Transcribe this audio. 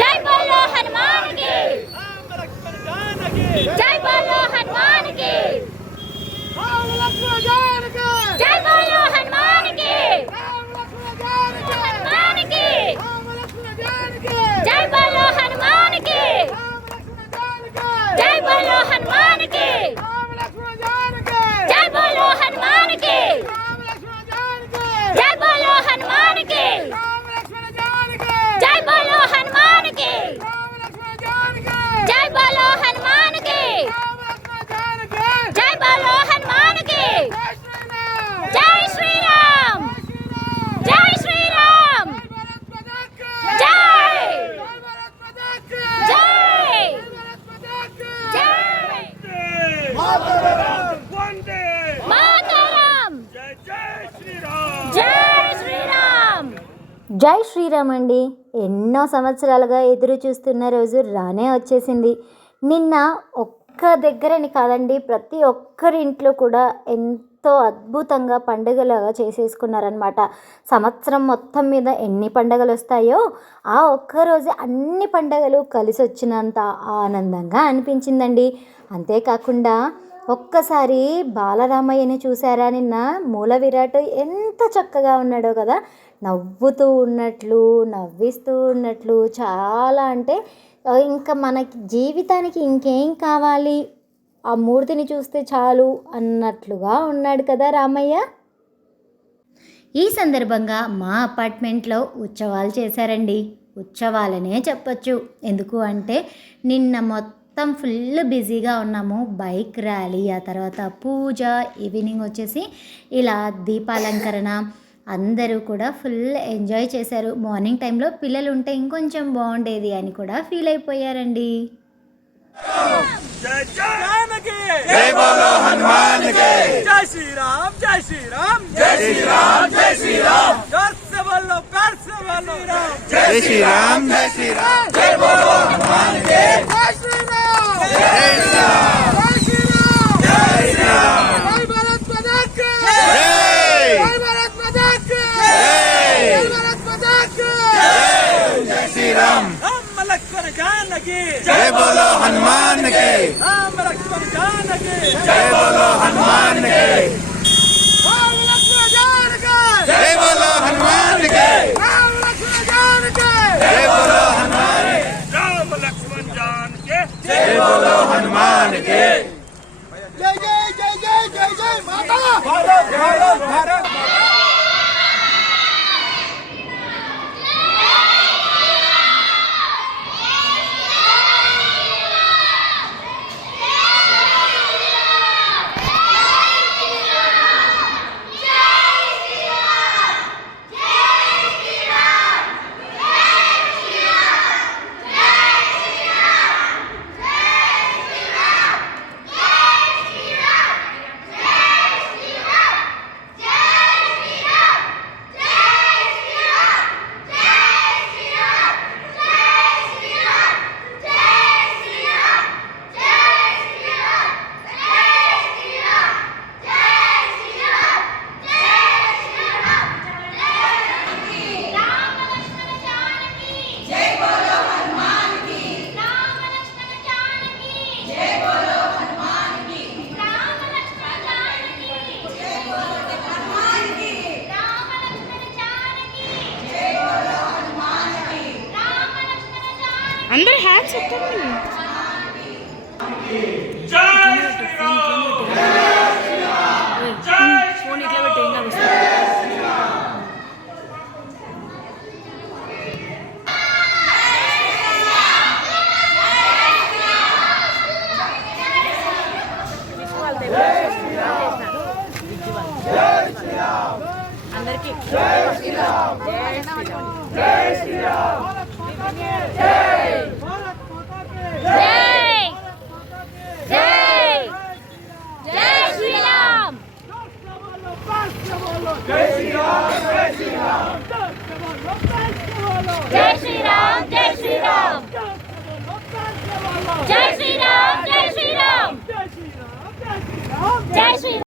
जय बोलो हनुमान की, जय बोलो हनुमान की, जय बोलो हनुमान की, हनुमान की, जय बोलो हनुमान की, जय बोलो हनुमान की, जय बोलो हनुमान की, जय बोलो हनुमान की, जय बोलो हनुमान की, जय बोलो हनुमान की, जय बोलो हनुमान की, जय श्री राम, जय श्री राम, जय जय जय मातरम, जय श्री राम। జై శ్రీరామ్ అండి. ఎన్నో సంవత్సరాలుగా ఎదురు చూస్తున్న రోజు రానే వచ్చేసింది. నిన్న ఒక్క దగ్గరని కాదండి, ప్రతి ఒక్కరి ఇంట్లో కూడా ఎంతో అద్భుతంగా పండుగలాగా చేసేసుకున్నారనమాట. సంవత్సరం మొత్తం మీద ఎన్ని పండుగలు వస్తాయో ఆ ఒక్కరోజు అన్ని పండుగలు కలిసి వచ్చినంత ఆనందంగా అనిపించిందండి. అంతేకాకుండా ఒక్కసారి బాలరామయ్యని చూసారా? నిన్న మూల విరాట్ ఎంత చక్కగా ఉన్నాడో కదా, నవ్వుతూ ఉన్నట్లు, నవ్విస్తూ ఉన్నట్లు, చాలా అంటే ఇంకా మనకి జీవితానికి ఇంకేం కావాలి, ఆ మూర్తిని చూస్తే చాలు అన్నట్లుగా ఉన్నాడు కదా రామయ్య. ఈ సందర్భంగా మా అపార్ట్మెంట్లో ఉత్సవాలు చేశారండి. ఉత్సవాలనే చెప్పచ్చు. ఎందుకు అంటే నిన్న మొత్తం ఫుల్ బిజీగా ఉన్నాము. బైక్ ర్యాలీ, ఆ తర్వాత పూజ, ఈవినింగ్ వచ్చేసి ఇలా దీపాలంకరణ, అందరూ కూడా ఫుల్ ఎంజాయ్ చేశారు. మార్నింగ్ టైంలో పిల్లలు ఉంటే ఇంకొంచెం బాగుండేది అని కూడా ఫీల్ అయిపోయారండి. जय बोलो हनुमान के, जय श्री राम, जय श्री राम, जय श्री राम, जय श्री राम, जोर से बोलो, प्यार से बोलो, जय श्री राम, जय श्री राम, जय बोलो हनुमान के, जय श्री राम, जय श्री राम, जय श्री राम, जय श्री राम, जय भारत माता की जय, जय भारत माता की जय, जय भारत माता की जय, जय श्री राम, लक्ष्मण जानकी, जय बोलो हनुमान के, राम लक्ष्मण जानकी, जय बोलो हनुमान के, राम लक्ष्मण जानकी, जय बोलो हनुमान के, राम लक्ष्मण जानकी, जय बोलो हनुमान के, राम लक्ष्मण जानकी, जय बोलो हनुमान के। जय जय जय जय जय जय माता भारत भारत भारत। అందరూ హ్యాట్స్ ఎత్తండి. ఫోన్ ఇట్లా పెట్టి ఇంకా వస్తుంది. అందరికీ జై శ్రీరామ్, జై శ్రీరామ్, జై శ్రీరామ్, జై శ్రీరామ్.